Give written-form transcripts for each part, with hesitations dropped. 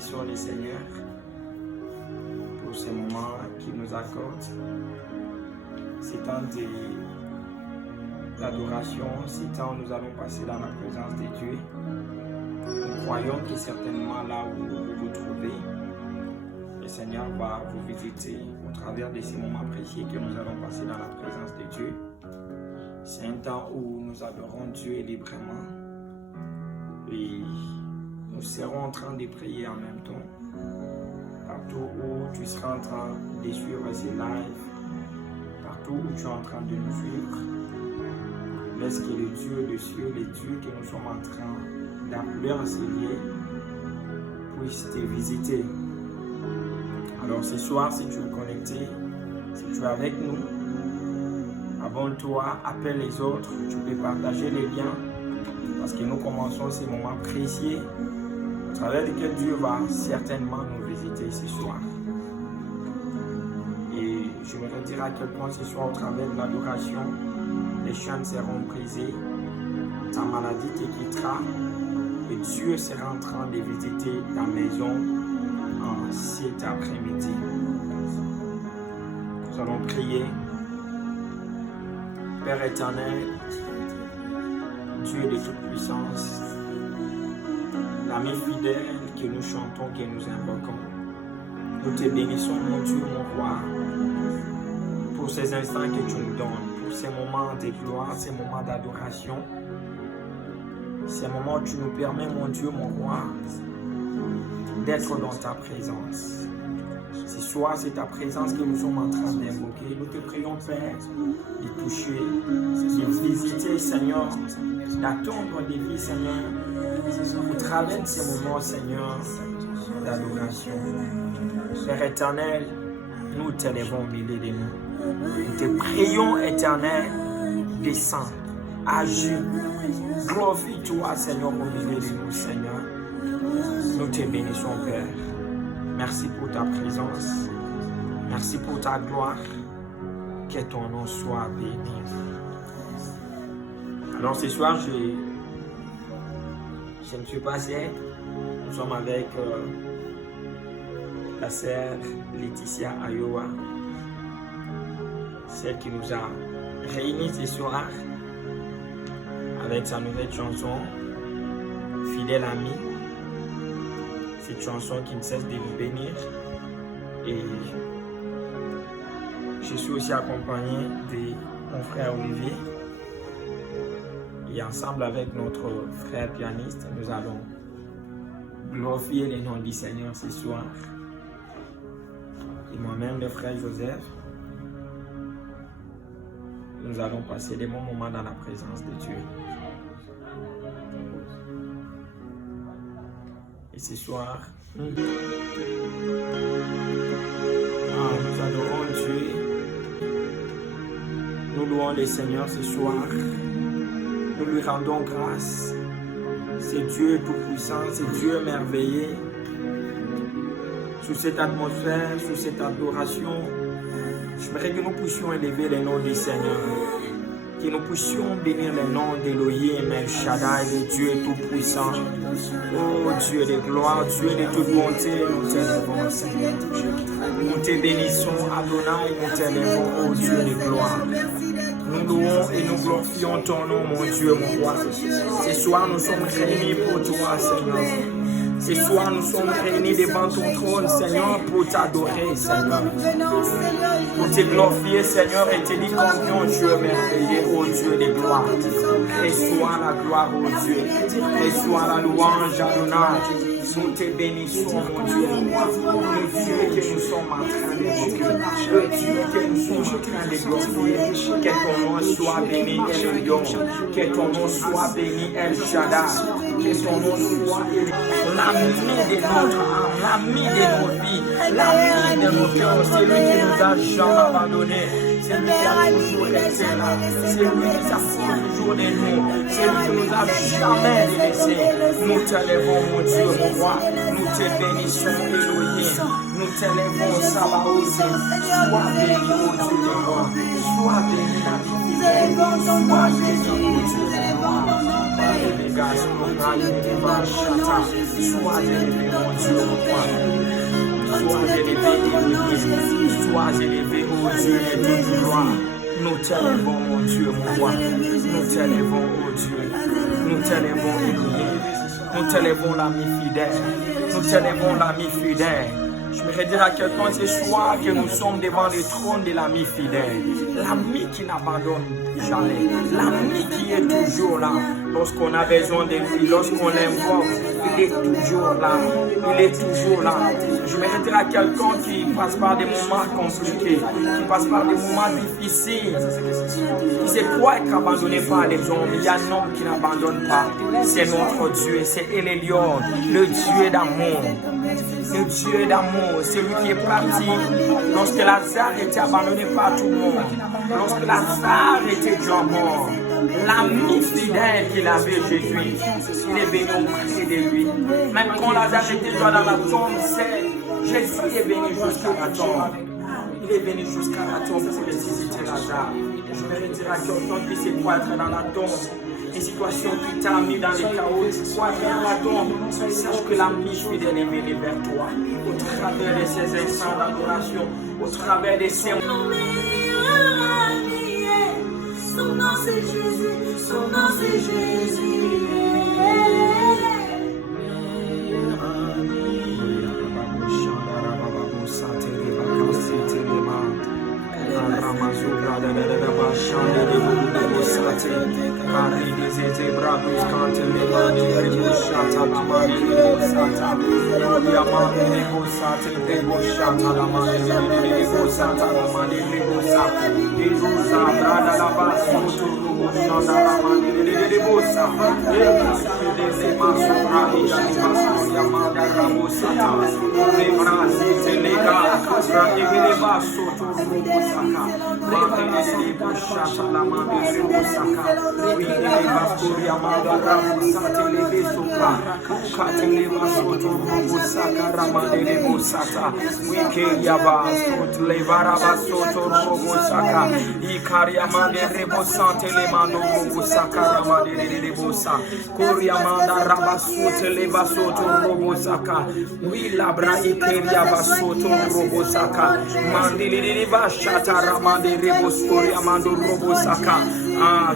bénissons le Seigneur pour ce moment qu'il nous accorde. C'est temps d'adoration, c'est temps où nous allons passer dans la présence de Dieu. Nous croyons que certainement là où vous vous trouvez, le Seigneur va vous visiter au travers de ces moments précieux que nous allons passer dans la présence de Dieu. C'est un temps où nous adorons Dieu librement et nous serons en train de prier en même temps. Partout où tu seras en train de suivre ces lives, partout où tu es en train de nous suivre, laisse que le Dieu des cieux, le Dieu que nous sommes en train d'appeler en ces lieux, puisse te visiter. Alors ce soir, si tu es connecté, si tu es avec nous, abonne-toi, appelle les autres, tu peux partager les liens, parce que nous commençons ces moments précieux, au travers desquels Dieu va certainement nous visiter ce soir. Et je me redirai à quel point ce soir, au travers de l'adoration, les chaînes seront brisées, ta maladie te quittera, et Dieu sera en train de visiter ta maison en cet après-midi. Nous allons prier. Père éternel, Dieu de toute puissance, l'ami fidèle que nous chantons, que nous invoquons, nous te bénissons, mon Dieu, mon roi, pour ces instants que tu nous donnes, pour ces moments de gloire, ces moments d'adoration, ces moments où tu nous permets, mon Dieu, mon roi, d'être dans ta présence. Ce soir, c'est ta présence que nous sommes en train d'invoquer. Nous te prions, Père, de toucher, de visiter, Seigneur, d'attendre des vies, Seigneur, au travers de ces moments, Seigneur, d'adoration. Père éternel, nous t'élèvons au milieu de nous. Nous te prions, éternel, descends, agis, glorifie-toi, Seigneur, au milieu de nous, Seigneur. Nous te bénissons, Père. Merci pour ta présence. Merci pour ta gloire. Que ton nom soit béni. Alors ce soir, je ne suis pas seul. Nous sommes avec la sœur Laetitia Ayowa, celle qui nous a réunis ce soir avec sa nouvelle chanson, Fidèle Ami. Cette chanson qui ne cesse de nous bénir. Et je suis aussi accompagné de mon frère Olivier. Et ensemble avec notre frère pianiste, nous allons glorifier le nom du Seigneur ce soir. Et moi-même, le frère Joseph, nous allons passer des bons moments dans la présence de Dieu. Et ce soir, nous adorons Dieu. Nous louons le Seigneur ce soir. Nous lui rendons grâce. C'est Dieu tout-puissant, c'est Dieu merveilleux. Sous cette atmosphère, sous cette adoration, j'aimerais que nous puissions élever le nom du Seigneur. Que nous puissions bénir le nom d'Elohim, El Shaddai, le Dieu tout-puissant. Oh Dieu de gloire, Dieu de toute bonté, nous t'élèvons, Seigneur. Nous te bénissons, Adonai, nous t'élèvons, oh Dieu de gloire. Nous louons et nous glorifions ton nom, mon Dieu, mon roi. Ce soir, nous sommes réunis pour toi, Seigneur. Ce soir, nous sommes réunis devant ton trône, Seigneur, pour t'adorer, Seigneur. Pour te glorifier, Seigneur, et te dire combien tu es merveilleux, ô Dieu de gloire. Reçois la gloire, ô Dieu. Reçois la louange, Adonai. Nous te bénissons, mon Dieu, mon roi. Le Dieu que nous sommes en train d'évoquer. Le Dieu que nous sommes en train de glorifier. Que ton nom soit béni, El Lyon. Que ton nom soit béni, El Shaddai. Que ton nom soit élevé. L'ami de notre âme, l'ami de nos vies, l'ami de nos cœurs, c'est lui qui nous a jamais abandonnés, c'est lui qui a toujours été là, c'est lui qui s'approche toujours de nous, c'est lui qui nous a jamais délaissés. Nous t'élèvons, mon Dieu, mon roi, nous te bénissons, Elohim, nous t'élèvons, Sabaoth, sois béni, ô Dieu de gloire, sois béni, la vie, sois béni, ô Dieu de gloire. Sois élevé, mon Dieu, mon roi. Sois élevé, sois élevé, mon Dieu, de toute gloire. Nous t'élèvons, mon Dieu, mon roi. Nous t'élèvons, oh Dieu. Nous t'élèvons, Élohim. Nous t'élèvons, l'ami fidèle. Nous t'élèvons, l'ami fidèle. Je voudrais dire à quelqu'un ce soir que nous sommes devant le trône de l'ami fidèle. L'ami qui n'abandonne jamais. L'ami qui est toujours là. Lorsqu'on a besoin de lui, lorsqu'on l'invoque, il est toujours là. Il est toujours là. Je voudrais dire à quelqu'un qui passe par des moments compliqués, qui passe par des moments difficiles, qui se croit être abandonné par les hommes. Il y a un homme qui n'abandonne pas. C'est notre Dieu, c'est Elélion, le Dieu d'amour. Le Dieu d'amour, c'est lui qui est parti lorsque Lazare était abandonné par tout le monde, lorsque Lazare était déjà mort. L'ami fidèle qu'il avait Jésus, il est venu auprès de lui. Même quand Lazare était déjà dans la tombe, Jésus est venu jusqu'à la tombe. Il est venu jusqu'à la tombe pour ressusciter Lazare. Je vais dire à quelqu'un qui sait quoi être dans la tombe. Une situation qui t'a mis dans les chaos, soit vers la tombe, sache que l'ami fidèle est venu vers toi. Au travers de ces instants d'adoration, au travers de ces... Son nom c'est Jésus, son nom c'est Jésus.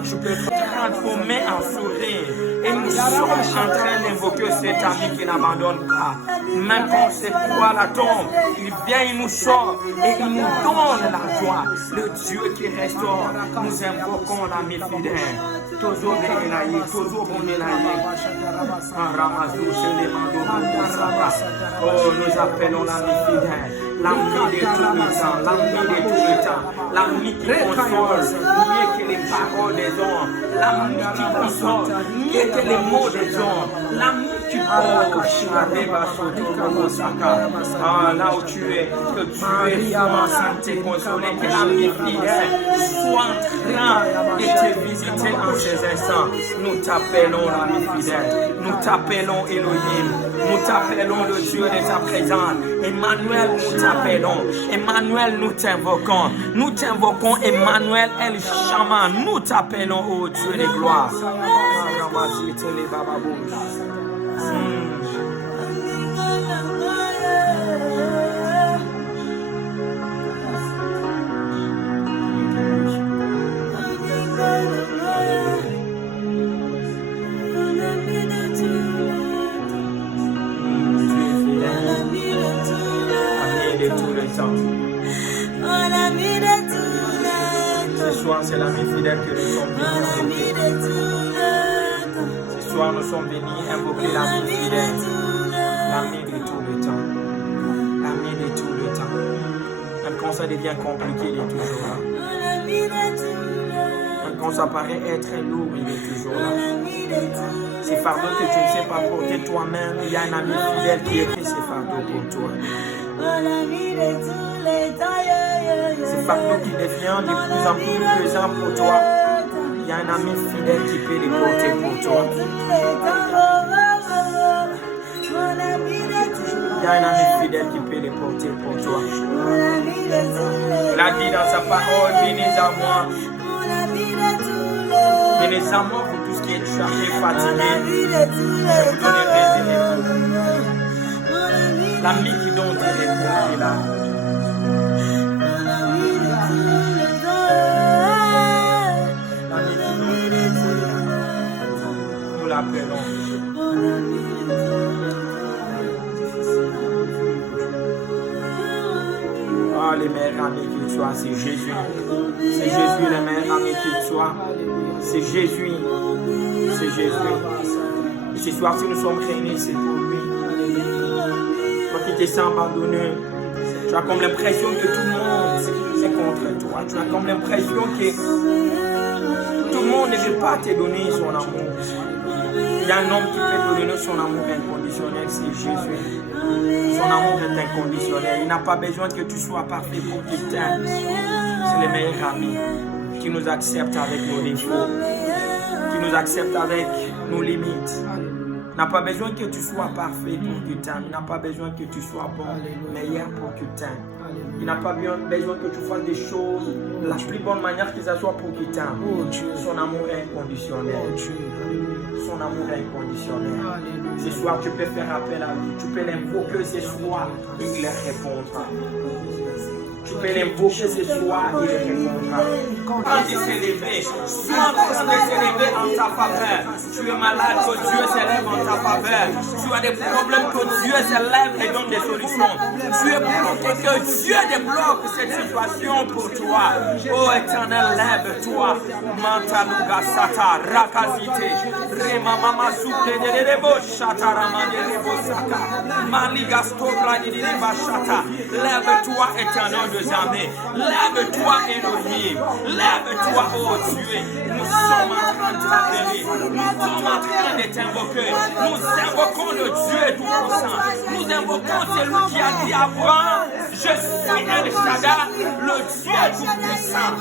Tu peux te transformer en sourire. Et nous sommes en train d'invoquer cet ami qui n'abandonne pas. Même quand c'est quoi la tombe, il vient, il nous sort et il nous donne la joie. Le Dieu qui restaure, nous invoquons l'ami fidèle. Toujours béni, toujours bon oh, nous appelons l'ami fidèle. L'ami de tout le temps, l'ami de tout le temps, l'ami qui console, mieux que les paroles des hommes, l'ami qui console, mieux que les mots des hommes, l'ami qui là où tu es, que tu es vraiment sans te consoler, que l'ami fidèle soit en train de te visiter en ces instants. Nous t'appelons l'ami fidèle, nous t'appelons Elohim, nous t'appelons le Dieu de ta présence. Emmanuel, nous t'appelons. Emmanuel, nous t'invoquons. Nous t'invoquons, Emmanuel El Shammah. Nous t'appelons, ô Dieu de gloire. Ce soir, c'est l'ami fidèle que nous sommes venus. Ce soir, nous sommes venus invoquer l'ami fidèle. L'ami de tout le temps. L'ami de tout le temps. Même quand ça devient compliqué, il est toujours là. Même quand ça paraît être lourd, il est toujours là. Ces fardeaux que tu ne sais pas porter toi-même, il y a un ami fidèle qui écrit ces fardeaux pour toi. Ces fardeaux qui deviennent de plus en plus pesants pour toi, il y a un ami fidèle qui peut les porter pour toi. Il y a un ami fidèle qui peut les porter pour toi. Il a dit dans sa parole, venez à moi. Venez à moi, vous tous qui est chargé, fatigué, ami de tous les temps. l'ami qui donne des réponses est là. Mon ami de tous les temps. L'ami qui donne des réponses, nous l'appelons. Mon ami de Oh, les meilleurs amis qu'il soit, c'est Jésus. C'est Jésus le meilleur ami qu'il soit. C'est Jésus. C'est Jésus. Et ce soir, si nous sommes réunis, c'est pour lui. Toi qui te sens abandonné, tu as comme l'impression que tout le monde c'est contre toi. Tu as comme l'impression que tout le monde ne veut pas te donner son amour. Il y a un homme qui peut te donner son amour inconditionnel, c'est Jésus. Son amour est inconditionnel. Il n'a pas besoin que tu sois parfait pour qu'il t'aime. C'est le meilleur ami qui nous accepte avec nos défauts, qui nous accepte avec nos limites. Il n'a pas besoin que tu sois parfait pour qu'il t'aime. Il n'a pas besoin que tu sois bon, meilleur pour qu'il t'aime. Il n'a pas besoin que tu fasses des choses de la plus bonne manière que ce soit pour qu'il t'aime. Son amour est inconditionnel. Son amour est inconditionnel. Ce soir, tu peux faire appel à lui. Tu peux l'invoquer ce soir et il répondra. Tu peux l'invoquer ce soir et il répondra. Quand il s'est levé, sois en train de s'élever en ta faveur. Tu es malade, que Dieu s'élève en ta faveur. Tu as des problèmes, que Dieu s'élève et donne des solutions. Tu es bloqué, que Dieu débloque cette situation pour toi. Oh Éternel, lève-toi. Mantaluga sata, rakazite, rema mama souple de rebo shata, ramande rebo saka, maligasto brani de reba shata. Lève-toi, Éternel de jamais. Lève-toi, Elohim. Lève-toi, oh Dieu. Nous sommes en train de t'appeler. Nous sommes en train de t'invoquer. Nous invoquons le Dieu tout-puissant. Nous invoquons celui qui a dit à Abraham, je suis El Shaddai, le Dieu tout-puissant.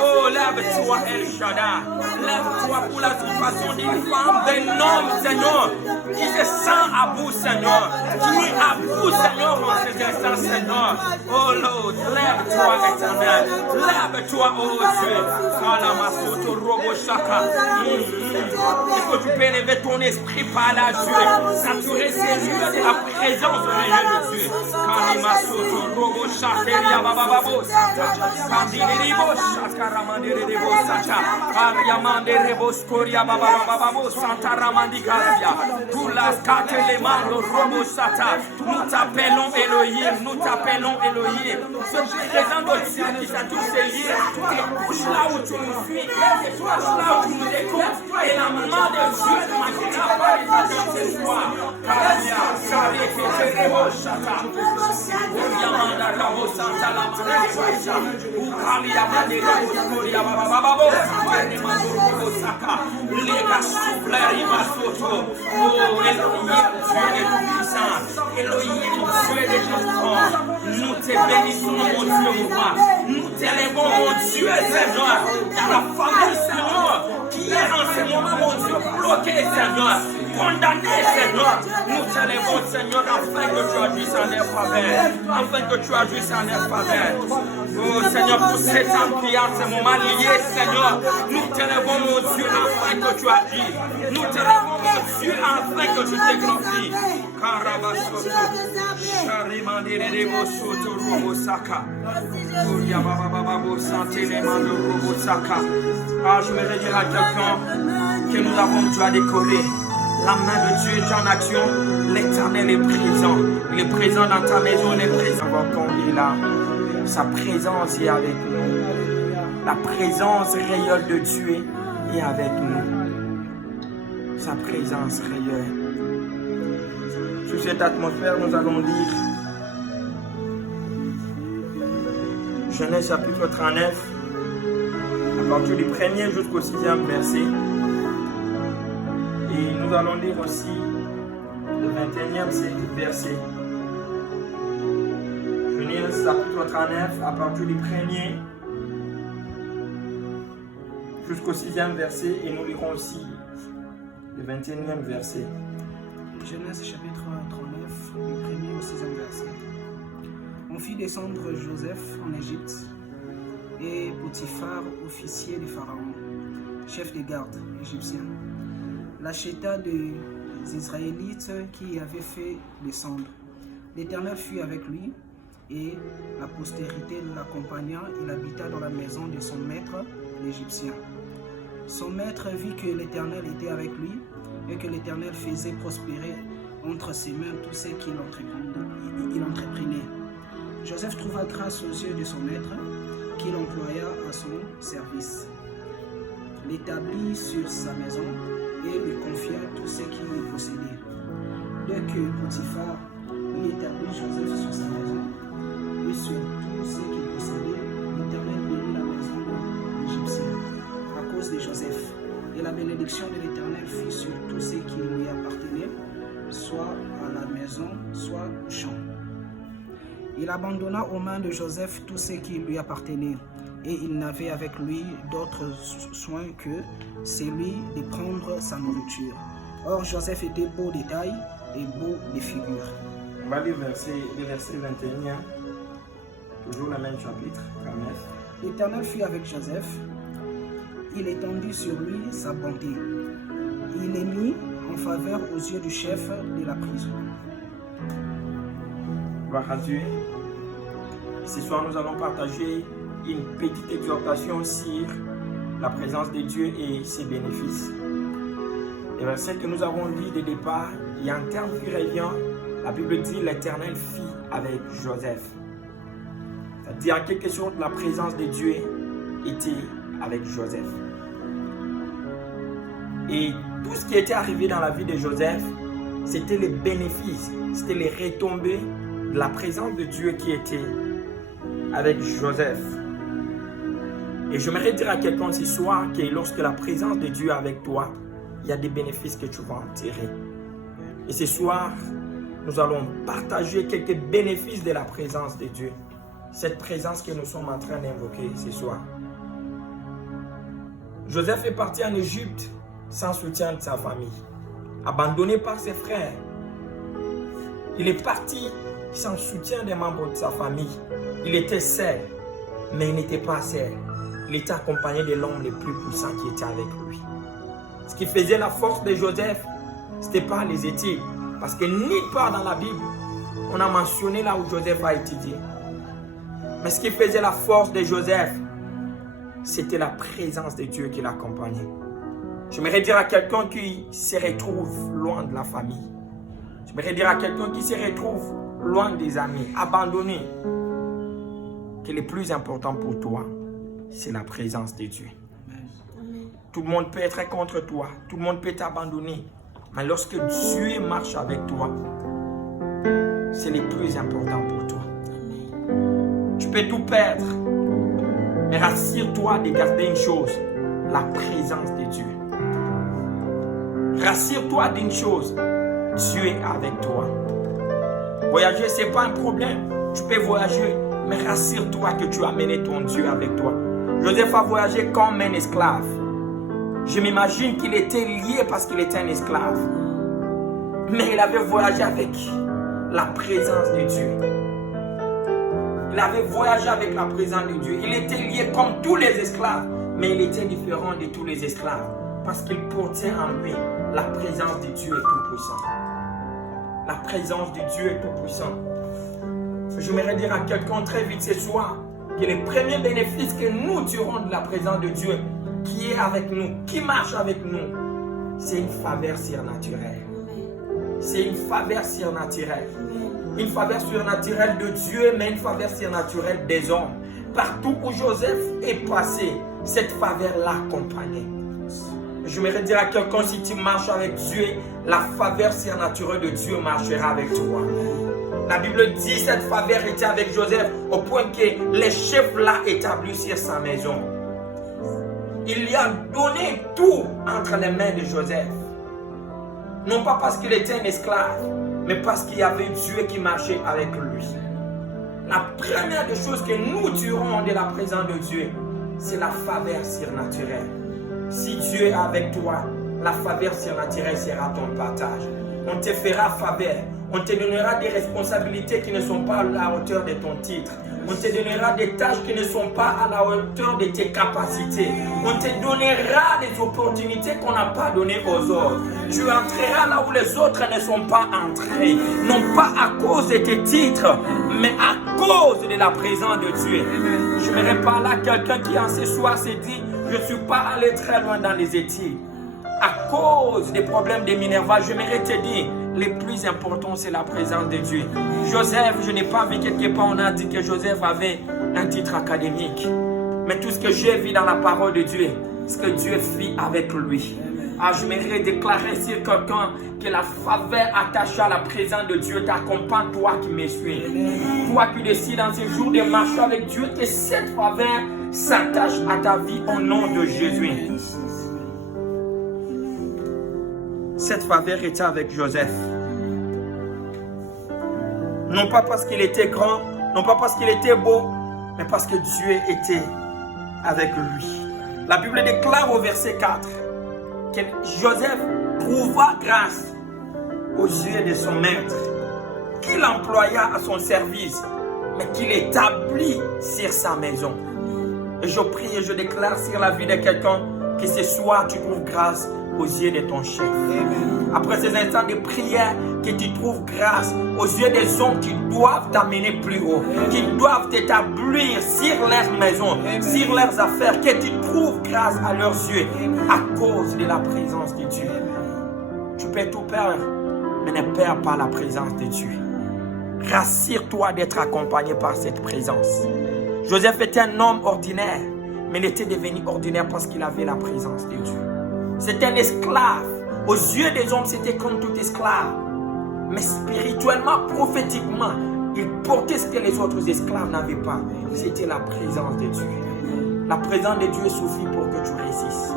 Oh, lève-toi, El Shaddai. Lève-toi pour la situation d'une femme, d'un homme, Seigneur, qui se sent à bout, Seigneur. Qui est à bout, Seigneur, en cet instant, Seigneur. Oh, Lord, lève-toi, Éternel. Lève-toi, oh Dieu. Kalamasoto robo shaka. Est-ce que tu peux élever ton esprit par la Dieu? Saturer ces lieux de la présence de Dieu. Kalimasoto robo shaka. Yabababo sata. Kandirebo shaka ramanderebo sata. Kariamande rebo skoria babababo santa ramandikasia. Kulas katelemando robo sata. Nous t'appelons Elohim. Nous t'appelons Elohim. Ce présent de Dieu qui sature ces lieux. Couche là où tu nous suis. Couche là où tu nous écoutes. Et la main de Dieu ne manquera pas de t'attendre ce soir. Karia, Sari, Keterebo, Shaka. Yamanda, Rabo, Santa, la Marecha. Ukalia, Madera, Uskoria, Bababo, Nemando, Saka. Lega, Soufler, Imasoto. Oh, Elohim, Dieu est tout-puissant. Elohim, Dieu est tout-puissant. Nous te bénissons, mon Dieu, mon roi. Nous t'élèvons, mon Dieu, Seigneur. Dans la famille, Seigneur, qui est en ce moment, mon Dieu, bloqué, Seigneur. Condamné, Seigneur. Nous t'élèvons, Seigneur, afin que tu agisses en leur faveur. Afin que tu agisses en leur faveur. Oh, Seigneur, pour cet homme qui est en ce moment lié, Seigneur, nous t'élèvons, mon Dieu, afin que tu agisses. Nous t'élèvons, mon Dieu, afin que tu te glorifies. Karabasoto, Sharimanderebo Soto Robo Saka, Kuria Babababo Santelemando Robo Saka. Ah, je voudrais dire à quelqu'un que nous avons dû décoller. La main de Dieu est en action. L'Éternel est présent. Il est présent dans ta maison, il est présent. Quand il est là, sa présence est avec nous. La présence réelle de Dieu est avec nous. Sa présence réelle. Sur cette atmosphère, nous allons lire Genèse chapitre 39, à partir du 1er jusqu'au 6e verset. Et nous allons lire aussi le 21e verset. Genèse chapitre 39, à partir du 1er jusqu'au 6e verset. Et nous lirons aussi le 21e verset. Genèse chapitre 39, du 1er au 6e verset. On fit descendre Joseph en Égypte et Potiphar, officier du Pharaon, chef des gardes égyptiens, la chéta des Israélites qui avait fait descendre. L'Éternel fut avec lui, et la postérité l'accompagna. Il habita dans la maison de son maître, l'Égyptien. Son maître vit que l'Éternel était avec lui, et que l'Éternel faisait prospérer entre ses mains tout ce qu'il entreprenait. Joseph trouva grâce aux yeux de son maître, qu'il employa à son service, l'établit sur sa maison et lui confia tout ce qu'il possédait. Dès que Potiphar eut établi Joseph sur sa maison et sur tout ce qu'il possédait, l'Éternel bénit la maison de l'Égyptien à cause de Joseph. Et la bénédiction de l'Éternel fut sur tout ce qui lui appartenait, soit à la maison, soit au champ. Il abandonna aux mains de Joseph tout ce qui lui appartenait, et il n'avait avec lui d'autre soin que celui de prendre sa nourriture. Or Joseph était beau de taille et beau de figure. On va lire le verset 21, toujours le même chapitre, 39. L'Éternel fut avec Joseph, il étendit sur lui sa bonté. Il est mis en faveur aux yeux du chef de la prison. Gloire à Dieu. Ce soir, nous allons partager une petite exhortation sur la présence de Dieu et ses bénéfices. Le verset que nous avons lu de départ, il y a un terme qui revient. La Bible dit l'Éternel fit avec Joseph. C'est-à-dire en quelque sorte la présence de Dieu était avec Joseph. Et tout ce qui était arrivé dans la vie de Joseph, c'était les bénéfices, c'était les retombées de la présence de Dieu qui était avec Joseph. Et j'aimerais dire à quelqu'un ce soir que lorsque la présence de Dieu est avec toi, il y a des bénéfices que tu vas en tirer. Et ce soir, nous allons partager quelques bénéfices de la présence de Dieu. Cette présence que nous sommes en train d'invoquer ce soir. Joseph est parti en Égypte sans soutien de sa famille, abandonné par ses frères. Il est parti sans soutien des membres de sa famille. Il était seul, mais il n'était pas seul. Il était accompagné de l'homme le plus puissant qui était avec lui. Ce qui faisait la force de Joseph, ce n'était pas les études. Parce que nulle part dans la Bible, on a mentionné là où Joseph a étudié. Mais ce qui faisait la force de Joseph, c'était la présence de Dieu qui l'accompagnait. J'aimerais dire à quelqu'un qui se retrouve loin de la famille. J'aimerais dire à quelqu'un qui se retrouve loin des amis, abandonné, que le plus important pour toi, c'est la présence de Dieu. Tout le monde peut être contre toi, tout le monde peut t'abandonner. Mais lorsque Dieu marche avec toi, c'est le plus important pour toi. Tu peux tout perdre, mais rassure-toi de garder une chose, la présence de Dieu. Rassure-toi d'une chose, Dieu est avec toi. Voyager, ce n'est pas un problème. Tu peux voyager, mais rassure-toi que tu as amené ton Dieu avec toi. Joseph a voyagé comme un esclave. Je m'imagine qu'il était lié parce qu'il était un esclave. Mais il avait voyagé avec la présence de Dieu. Il avait voyagé avec la présence de Dieu. Il était lié comme tous les esclaves. Mais il était différent de tous les esclaves. Parce qu'il portait en lui la présence de Dieu tout-puissant. La présence de Dieu est tout-puissant. J'aimerais dire à quelqu'un très vite ce soir que les premiers bénéfices que nous tirons de la présence de Dieu, qui est avec nous, qui marche avec nous, c'est une faveur surnaturelle. C'est une faveur surnaturelle. Une faveur surnaturelle de Dieu, mais une faveur surnaturelle des hommes. Partout où Joseph est passé, cette faveur l'a accompagné. J'aimerais dire à quelqu'un, si tu marches avec Dieu, la faveur surnaturelle de Dieu marchera avec toi. La Bible dit que cette faveur était avec Joseph au point que les chefs l'ont établi sur sa maison. Il lui a donné tout entre les mains de Joseph. Non pas parce qu'il était un esclave, mais parce qu'il y avait Dieu qui marchait avec lui. La première des choses que nous tirons de la présence de Dieu, c'est la faveur surnaturelle. Si Dieu est avec toi, la faveur surnaturelle sera ton partage. On te fera faveur. On te donnera des responsabilités qui ne sont pas à la hauteur de ton titre. On te donnera des tâches qui ne sont pas à la hauteur de tes capacités. On te donnera des opportunités qu'on n'a pas données aux autres. Tu entreras là où les autres ne sont pas entrés. Non pas à cause de tes titres, mais à cause de la présence de Dieu. Je me parle à quelqu'un qui en ce soir s'est dit, je ne suis pas allé très loin dans les études. À cause des problèmes de Minerva, j'aimerais te dire, le plus important, c'est la présence de Dieu. Joseph, je n'ai pas vu quelque part, on a dit que Joseph avait un titre académique. Mais tout ce que j'ai vu dans la parole de Dieu, ce que Dieu fit avec lui. Ah, j'aimerais déclarer sur quelqu'un que la faveur attachée à la présence de Dieu t'accompagne, toi qui me suis. Toi qui décides dans ce jour de marcher avec Dieu, que cette faveur s'attache à ta vie au nom de Jésus. Cette faveur était avec Joseph. Non pas parce qu'il était grand, non pas parce qu'il était beau, mais parce que Dieu était avec lui. La Bible déclare au verset 4 que Joseph trouva grâce aux yeux de son maître, qu'il employa à son service, mais qu'il établit sur sa maison. Et je prie et je déclare sur la vie de quelqu'un que ce soir tu trouves grâce aux yeux de ton chef. Après ces instants de prière, que tu trouves grâce aux yeux des hommes qui doivent t'amener plus haut, qui doivent t'établir sur leur maison, sur leurs affaires, que tu trouves grâce à leurs yeux à cause de la présence de Dieu. Tu peux tout perdre, mais ne perds pas la présence de Dieu. Rassure-toi d'être accompagné par cette présence. Joseph était un homme ordinaire, mais il était devenu ordinaire parce qu'il avait la présence de Dieu. C'était un esclave. Aux yeux des hommes, c'était comme tout esclave. Mais spirituellement, prophétiquement, il portait ce que les autres esclaves n'avaient pas. C'était la présence de Dieu. La présence de Dieu suffit pour que tu réussisses.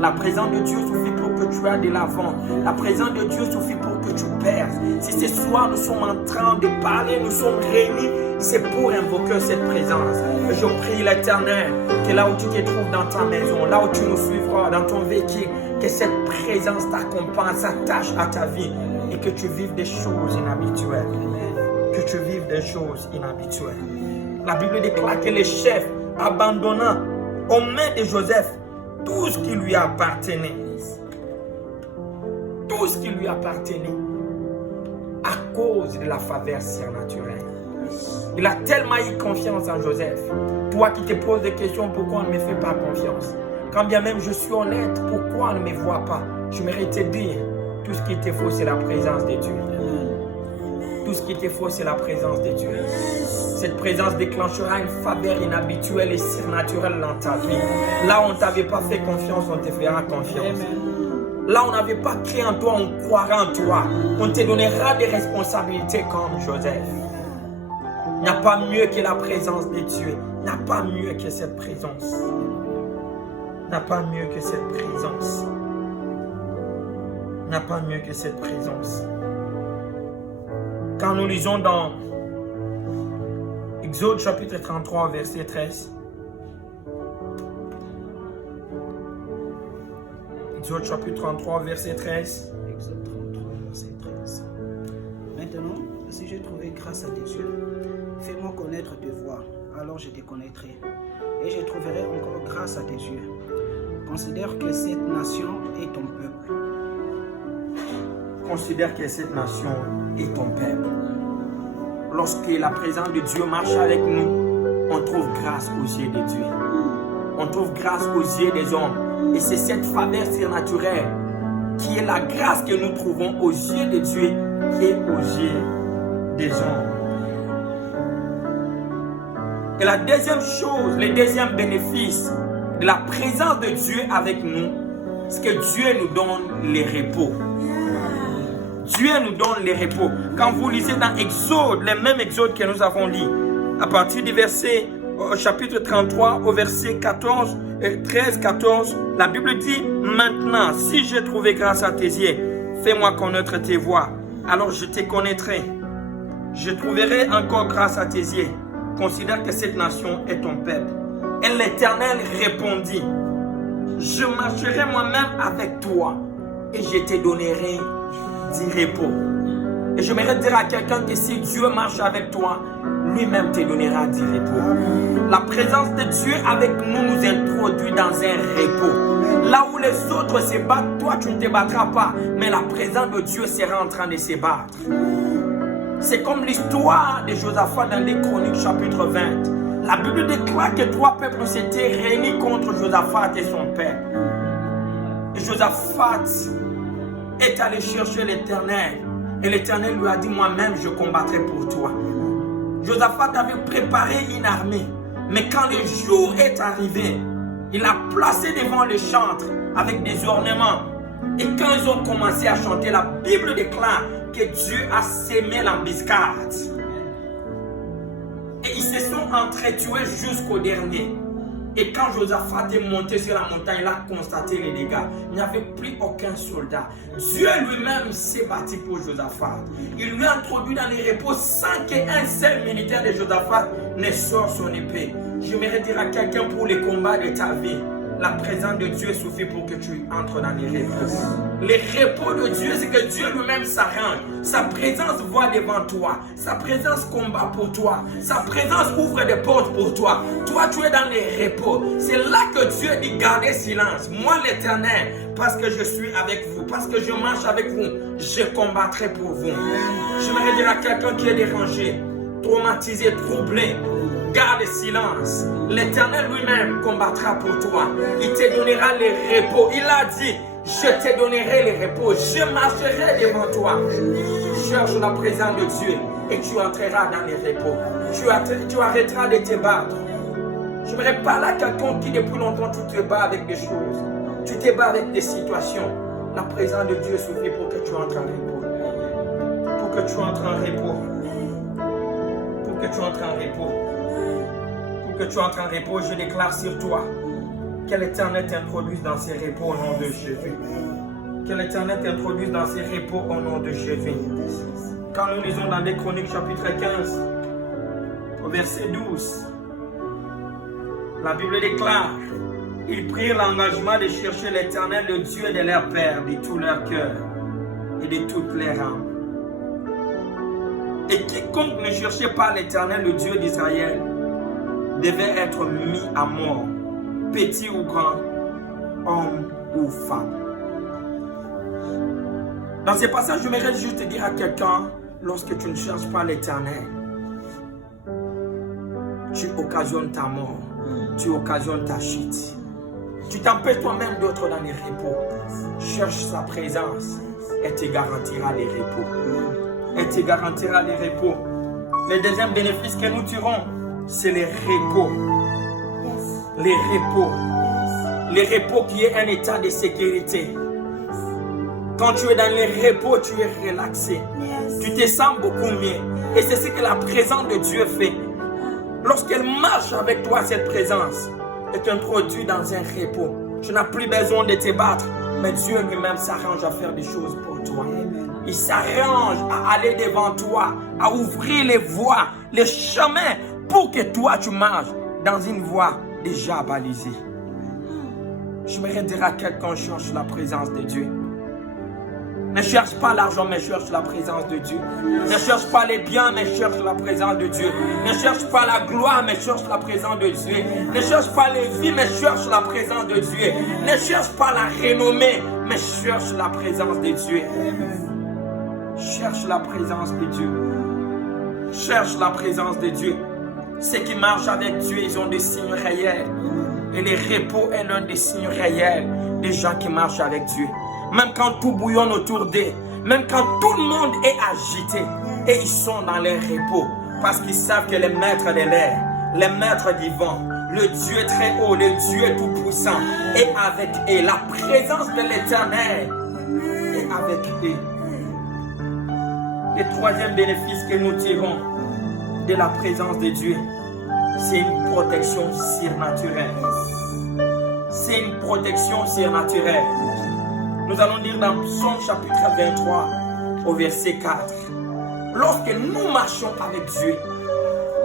La présence de Dieu suffit pour que tu ailles de l'avant. La présence de Dieu suffit pour que tu perces. Si ce soir nous sommes en train de parler, nous sommes réunis, c'est pour invoquer cette présence. Et je prie l'Éternel que là où tu te trouves dans ta maison, là où tu nous suivras, dans ton véhicule, que cette présence t'accompagne, s'attache à ta vie et que tu vives des choses inhabituelles. Que tu vives des choses inhabituelles. La Bible déclare que le chef abandonna aux mains de Joseph tout ce qui lui appartenait. Tout ce qui lui appartenait à cause de la faveur surnaturelle. Il a tellement eu confiance en Joseph. Toi qui te poses des questions, pourquoi on ne me fait pas confiance? Quand bien même je suis honnête, pourquoi on ne me voit pas? Je mérite te dire, tout ce qui te faut, c'est la présence de Dieu. Tout ce qui te faut, c'est la présence de Dieu. Cette présence déclenchera une faveur inhabituelle et surnaturelle dans ta vie. Là où on ne t'avait pas fait confiance, on te fera confiance. Là où on n'avait pas cru en toi, on croira en toi. On te donnera des responsabilités comme Joseph. Il n'y a pas mieux que la présence de Dieu. Il n'y a pas mieux que cette présence. Il n'y a pas mieux que cette présence. Il n'y a pas mieux que cette présence. Quand nous lisons dans Exode chapitre 33, verset 13. Exode chapitre 33, verset 13. Exode 33, verset 13. Maintenant, si j'ai trouvé grâce à tes yeux, fais-moi connaître tes voies, alors je te connaîtrai. Et je trouverai encore grâce à tes yeux. Considère que cette nation est ton peuple. Considère que cette nation est ton peuple. Lorsque la présence de Dieu marche avec nous, on trouve grâce aux yeux de Dieu. On trouve grâce aux yeux des hommes. Et c'est cette faveur surnaturelle qui est la grâce que nous trouvons aux yeux de Dieu et aux yeux des hommes. Et la deuxième chose, le deuxième bénéfice de la présence de Dieu avec nous, c'est que Dieu nous donne le repos. Dieu nous donne le repos. Quand vous lisez dans Exode, le même Exode que nous avons lu, à partir du verset au chapitre 33 au verset 13-14, la Bible dit: maintenant, si j'ai trouvé grâce à tes yeux, fais-moi connaître tes voies, alors je te connaîtrai. Je trouverai encore grâce à tes yeux. Considère que cette nation est ton peuple. Et l'Éternel répondit: je marcherai moi-même avec toi et je te donnerai du repos. Et j'aimerais dire à quelqu'un que si Dieu marche avec toi, lui-même te donnera du repos. La présence de Dieu avec nous nous introduit dans un repos. Là où les autres se battent, toi tu ne te battras pas. Mais la présence de Dieu sera en train de se battre. C'est comme l'histoire de Josaphat dans les Chroniques chapitre 20. La Bible déclare que 3 peuples s'étaient réunis contre Josaphat et son peuple. Et Josaphat est allé chercher l'Éternel. Et l'Éternel lui a dit, moi-même je combattrai pour toi. Josaphat avait préparé une armée. Mais quand le jour est arrivé, il a placé devant le chantre avec des ornements. Et quand ils ont commencé à chanter, la Bible déclare que Dieu a sémé l'embuscade. Et ils se sont entretués jusqu'au dernier. Et quand Josaphat est monté sur la montagne, il a constaté les dégâts. Il n'y avait plus aucun soldat. Dieu lui-même s'est battu pour Josaphat. Il lui a introduit dans les repos sans qu'un seul militaire de Josaphat ne sorte son épée. J'aimerais dire à quelqu'un pour les combats de ta vie, la présence de Dieu suffit pour que tu entres dans les repos. Les repos de Dieu, c'est que Dieu lui-même s'arrange. Sa présence voit devant toi. Sa présence combat pour toi. Sa présence ouvre des portes pour toi. Toi, tu es dans les repos. C'est là que Dieu dit gardez silence. Moi, l'Éternel, parce que je suis avec vous, parce que je marche avec vous, je combattrai pour vous. J'aimerais dire à quelqu'un qui est dérangé, traumatisé, troublé, garde silence. L'Éternel lui-même combattra pour toi. Il te donnera les repos. Il a dit, je te donnerai les repos. Je marcherai devant toi. Cherche la présence de Dieu et tu entreras dans les repos. Tu arrêteras de te battre. Je n'aimerais pas là quelqu'un qui depuis longtemps tu te bats avec des choses. Tu te bats avec des situations. La présence de Dieu suffit pour que tu entres en repos. Pour que tu entres en repos. Pour que tu entres en repos. Que tu entres en repos, je déclare sur toi que l'Éternel t'introduise dans ses repos au nom de Jésus. Que l'Éternel t'introduise dans ses repos au nom de Jésus. Quand nous lisons dans les Chroniques chapitre 15, au verset 12, la Bible déclare, ils prirent l'engagement de chercher l'Éternel, le Dieu de leur Père, de tout leur cœur et de toutes leurs âmes. Et quiconque ne cherchait pas l'Éternel, le Dieu d'Israël, devait être mis à mort, petit ou grand, homme ou femme. Dans ces passages, je voudrais juste dire à quelqu'un, lorsque tu ne cherches pas l'Éternel, tu occasionnes ta mort, tu occasionnes ta chute. Tu t'empêches toi-même d'être dans les repos. Cherche sa présence et te garantira les repos. Et te garantira les repos. Le deuxième bénéfice que nous tirons, c'est les repos. Les repos. Les repos qui est un état de sécurité. Quand tu es dans les repos, tu es relaxé. Tu te sens beaucoup mieux. Et c'est ce que la présence de Dieu fait. Lorsqu'elle marche avec toi, cette présence, elle t'introduit dans un repos. Tu n'as plus besoin de te battre. Mais Dieu lui-même s'arrange à faire des choses pour toi. Il s'arrange à aller devant toi, à ouvrir les voies, les chemins, pour que toi tu marches dans une voie déjà balisée. J'aimerais dire à quelqu'un, cherche la présence de Dieu. Ne cherche pas l'argent, mais cherche la présence de Dieu. Ne cherche pas les biens, mais cherche la présence de Dieu. Ne cherche pas la gloire, mais cherche la présence de Dieu. Ne cherche pas les vies, mais cherche la présence de Dieu. Ne cherche pas la renommée, mais cherche la présence de Dieu. Cherche la présence de Dieu. Cherche la présence de Dieu. Ceux qui marchent avec Dieu, ils ont des signes réels. Et les repos est l'un des signes réels des gens qui marchent avec Dieu. Même quand tout bouillonne autour d'eux, même quand tout le monde est agité, et ils sont dans leur repos, parce qu'ils savent que le maître de l'air, le maître du vent, le Dieu très haut, le Dieu tout-puissant est avec eux. La présence de l'Éternel est avec eux. Le troisième bénéfice que nous tirons de la présence de Dieu, c'est une protection surnaturelle. C'est une protection surnaturelle. Nous allons lire dans Psaume chapitre 23 au verset 4. Lorsque nous marchons avec Dieu,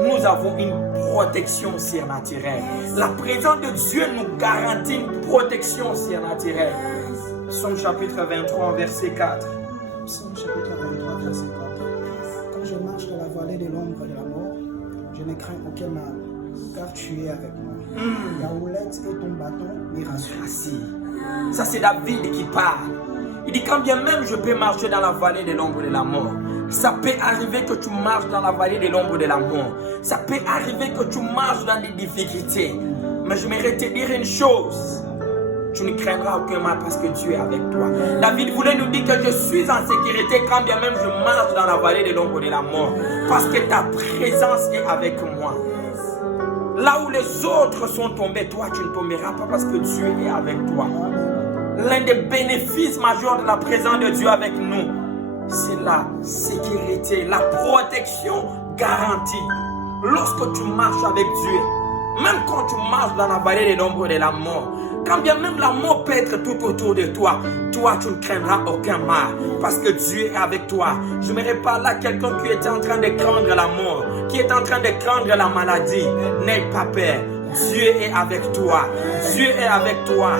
nous avons une protection surnaturelle. La présence de Dieu nous garantit une protection surnaturelle. Psaume chapitre 23 verset 4. Psaume chapitre 23 verset 4. vallée de l'ombre de la mort, je ne crains aucun mal, car tu es avec moi. Ta houlette et ton bâton me rassurent. Ça, c'est David qui parle. Il dit, quand bien même je peux marcher dans la vallée de l'ombre de la mort, ça peut arriver que tu marches dans la vallée de l'ombre de la mort. Ça peut arriver que tu marches dans des difficultés. Mais je m'aimerais te dire une chose. Tu ne craindras aucun mal parce que Dieu est avec toi. David voulait nous dire que je suis en sécurité quand bien même je marche dans la vallée de l'ombre de la mort. Parce que ta présence est avec moi. Là où les autres sont tombés, toi tu ne tomberas pas parce que Dieu est avec toi. L'un des bénéfices majeurs de la présence de Dieu avec nous, c'est la sécurité, la protection garantie. Lorsque tu marches avec Dieu, même quand tu marches dans la vallée de l'ombre de la mort, quand bien même la mort peut être tout autour de toi, toi tu ne craindras aucun mal parce que Dieu est avec toi. Je me parle à quelqu'un qui est en train de craindre la mort, qui est en train de craindre la maladie. N'aie pas peur. Dieu est avec toi. Dieu est avec toi.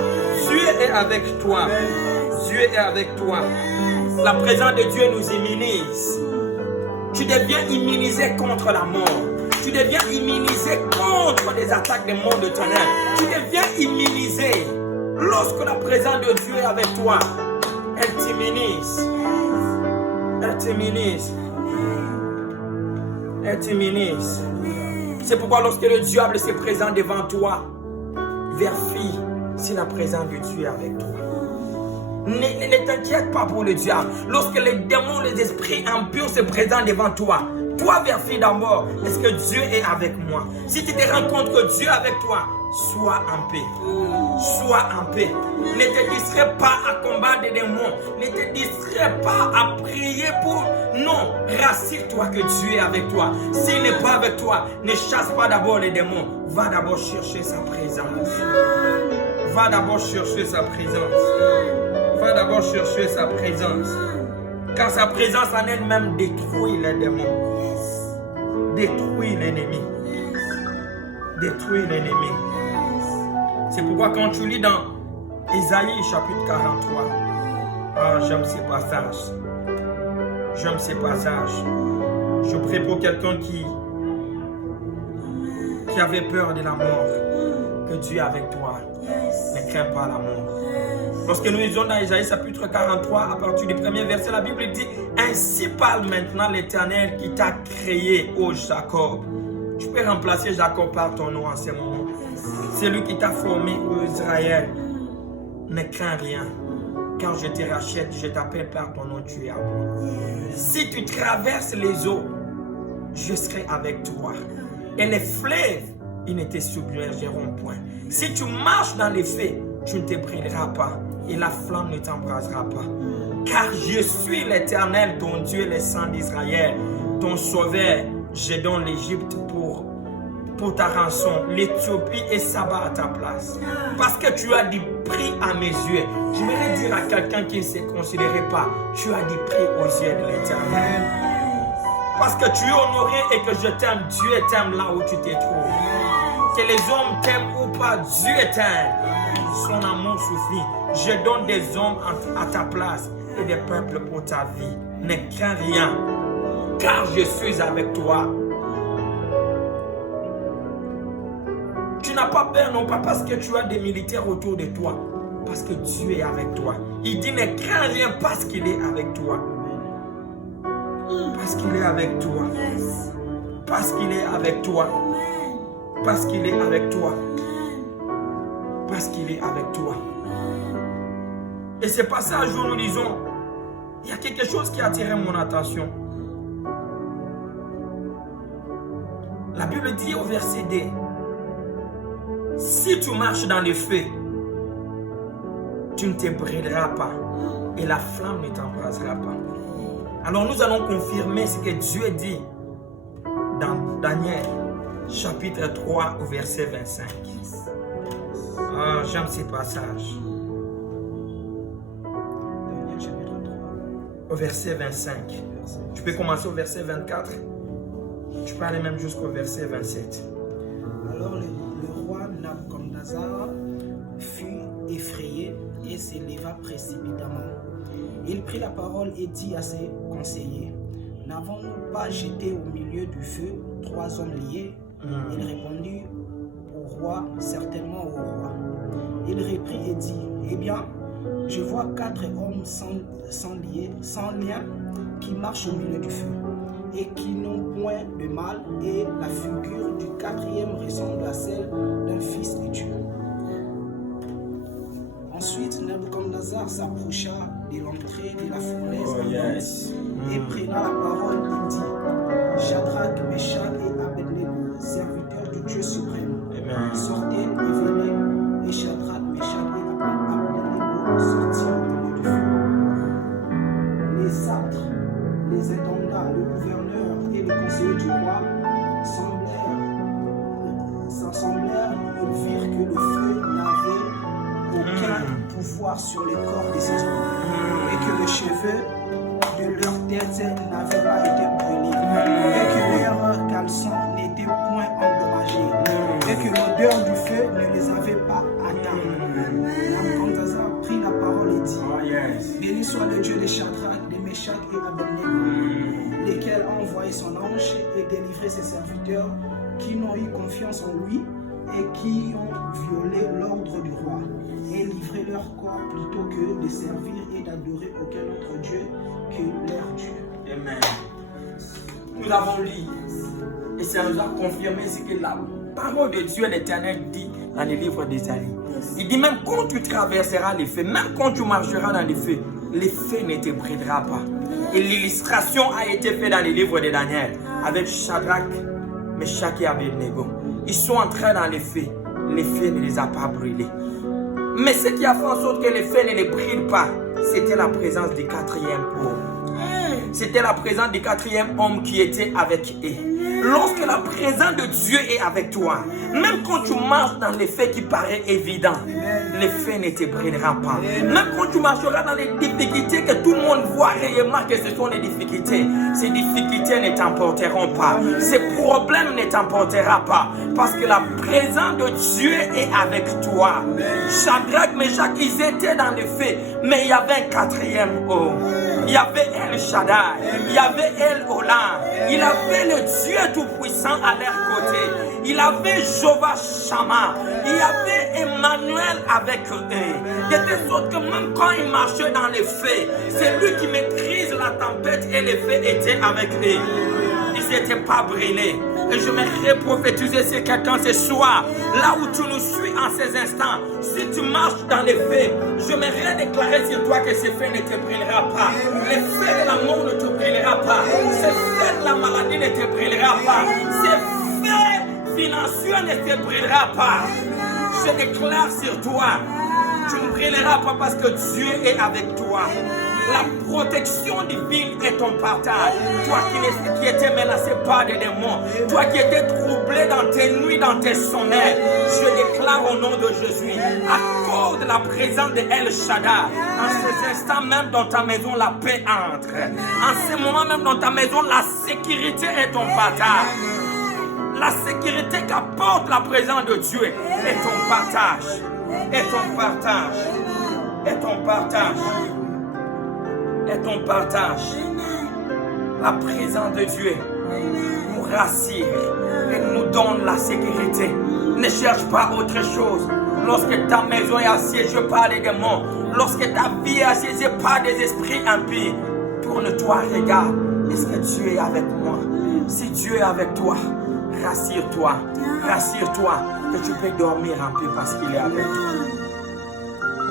Dieu est avec toi. Dieu est avec toi. La présence de Dieu nous immunise. Tu deviens immunisé contre la mort. Tu deviens immunisé contre les attaques des mondes de ténèbres. Tu deviens immunisé. Lorsque la présence de Dieu est avec toi, elle t'immunise. Elle t'immunise. Elle t'immunise. C'est pourquoi lorsque le diable se présente devant toi, vérifie si la présence de Dieu est avec toi. Ne t'inquiète pas pour le diable. Lorsque les démons, les esprits impurs se présentent devant toi, toi vérifie d'abord, est-ce que Dieu est avec moi? Si tu te rends compte que Dieu est avec toi, sois en paix. Sois en paix. Ne te distrais pas à combattre des démons. Ne te distrais pas à prier pour... Non, rassure-toi que Dieu est avec toi. S'il n'est pas avec toi, ne chasse pas d'abord les démons. Va d'abord chercher sa présence. Va d'abord chercher sa présence. Va d'abord chercher sa présence. Car sa présence en elle-même détruit les démons. Détruit l'ennemi. Détruit l'ennemi. C'est pourquoi quand tu lis dans Ésaïe chapitre 43, j'aime ces passages. J'aime ces passages. Je prie pour quelqu'un qui avait peur de la mort. Que Dieu est avec toi. Ne crains pas la mort. Lorsque nous lisons dans Ésaïe chapitre 43, à partir du premier verset, la Bible dit: ainsi parle maintenant l'Éternel qui t'a créé, ô Jacob. Tu peux remplacer Jacob par ton nom en ce moment. C'est lui qui t'a formé, ô Israël. Ne crains rien, car je te rachète, je t'appelle par ton nom, tu es à moi. Si tu traverses les eaux, je serai avec toi. Et les fleuves, ils ne te submergeront point. Si tu marches dans les feux, tu ne te brûleras pas et la flamme ne t'embrasera pas. Car je suis l'Éternel, ton Dieu, le Saint d'Israël, ton sauveur. Je donne l'Égypte pour ta rançon, l'Éthiopie et Saba à ta place. Parce que tu as du prix à mes yeux. Je voudrais dire à quelqu'un qui ne se considérait pas, tu as du prix aux yeux de l'Éternel. Parce que tu es honoré et que je t'aime, Dieu t'aime là où tu te trouves. Que les hommes t'aiment ou pas, Dieu t'aime. Son amour suffit. Je donne des hommes à ta place et des peuples pour ta vie. Ne crains rien, car je suis avec toi. Tu n'as pas peur, non pas parce que tu as des militaires autour de toi, parce que Dieu est avec toi. Il dit ne crains rien parce qu'il est avec toi. Parce qu'il est avec toi. Parce qu'il est avec toi. Parce qu'il est avec toi. Parce qu'il est avec toi. Et ce passage où nous lisons, il y a quelque chose qui a attiré mon attention. La Bible dit au verset 2, si tu marches dans le feu, tu ne te brûleras pas et la flamme ne t'embrasera pas. Alors nous allons confirmer ce que Dieu dit dans Daniel chapitre 3 au verset 25. J'aime ces passages. Daniel chapitre 3. Au verset 25. Tu peux commencer au verset 24. Tu peux aller même jusqu'au verset 27. Alors le roi Nabuchodonosor fut effrayé et s'éleva précipitamment. Il prit la parole et dit à ses conseillers: n'avons-nous pas jeté au milieu du feu 3 hommes liés? Il répondit au roi, certainement au roi. Il reprit et dit, eh bien, je vois 4 hommes sans lien, qui marchent au milieu du feu, et qui n'ont point de mal, et la figure du 4e ressemble à celle d'un fils de Dieu. Ensuite, Nebuchadnezzar s'approcha de l'entrée de la fournaise et prenant la parole, il dit, Shadrach, Meshach et Abednego, serviteurs du Dieu suprême, sortez et venez. Et Shadrach, Meshach et Abednego sortirent au milieu du feu. Les satres, les intendants, le gouverneur et les conseillers du roi s'assemblèrent et virent que le feu n'avait aucun pouvoir sur les corps de ces hommes, et que les cheveux de leur tête n'avaient pas été brûlés, et que leurs caleçons n'étaient point endommagés, et que l'odeur du feu ne les avait pas atteints. Nebuchadnezzar prit la parole et dit, béni soit le Dieu de Shadrach, de Meshach et Abednego, lesquels ont envoyé son ange et délivré ses serviteurs qui n'ont eu confiance en lui et qui ont violé l'ordre du roi et livré leur corps plutôt que de servir et d'adorer aucun autre Dieu que leur Dieu. Amen. Nous avons lu et ça nous a confirmé ce que la parole de Dieu l'Éternel dit dans le livre d'Ésaïe. Il dit même quand tu traverseras les feux, même quand tu marcheras dans les feux ne te brûlera pas. Et l'illustration a été faite dans le livre de Daniel avec Shadrach, Meshach et Abednego. Ils sont entrés dans les feux ne les a pas brûlés. Mais ce qui a fait en sorte que les feux ne les brûlent pas, c'était la présence du 4e homme. C'était la présence du 4e homme qui était avec eux. Lorsque la présence de Dieu est avec toi, même quand tu marches dans les faits qui paraissent évidents, les faits ne te brûleront pas. Même quand tu marcheras dans les difficultés que tout le monde voit réellement que ce sont les difficultés, ces difficultés ne t'emporteront pas. Ces problèmes ne t'emporteront pas. Parce que la présence de Dieu est avec toi. Shadrach, Meshach, ils étaient dans les faits, mais il y avait un 4e homme. Il y avait El Shaddai, il y avait El Olam, il avait le Dieu Tout-Puissant à leur côté, il avait Jéhovah Shammah, il y avait Emmanuel avec eux. De telle sorte que même quand ils marchaient dans les feux, c'est lui qui maîtrise la tempête et les feux étaient avec eux. Ils n'étaient pas brûlés. Et je m'aimerais prophétiser sur quelqu'un ce soir, là où tu nous suis en ces instants. Si tu marches dans les faits, je m'aimerais déclarer sur toi que ces faits ne te brûlera pas. Les faits de la mort ne te brûlera pas. Ces faits de la maladie ne te brûlera pas. Ces faits financiers ne te brûlera pas. Je déclare sur toi, tu ne brûleras pas parce que Dieu est avec toi. La protection divine est ton partage. Toi qui étais menacé par des démons, toi qui étais troublé dans tes nuits, dans tes sommeils, je déclare au nom de Jésus, à cause de la présence de El Shaddai, en ces instants même dans ta maison, la paix entre. En ce moment même dans ta maison, la sécurité est ton partage. La sécurité qu'apporte la présence de Dieu est ton partage. Et ton partage. Et ton partage. Et ton partage. La présence de Dieu nous rassure et nous donne la sécurité. Ne cherche pas autre chose. Lorsque ta maison est assiégée par les démons, lorsque ta vie est assiégée par des esprits impies, tourne-toi, regarde. Est-ce que Dieu est avec moi? Si Dieu est avec toi, rassure-toi. Rassure-toi que tu peux dormir en paix parce qu'il est avec toi.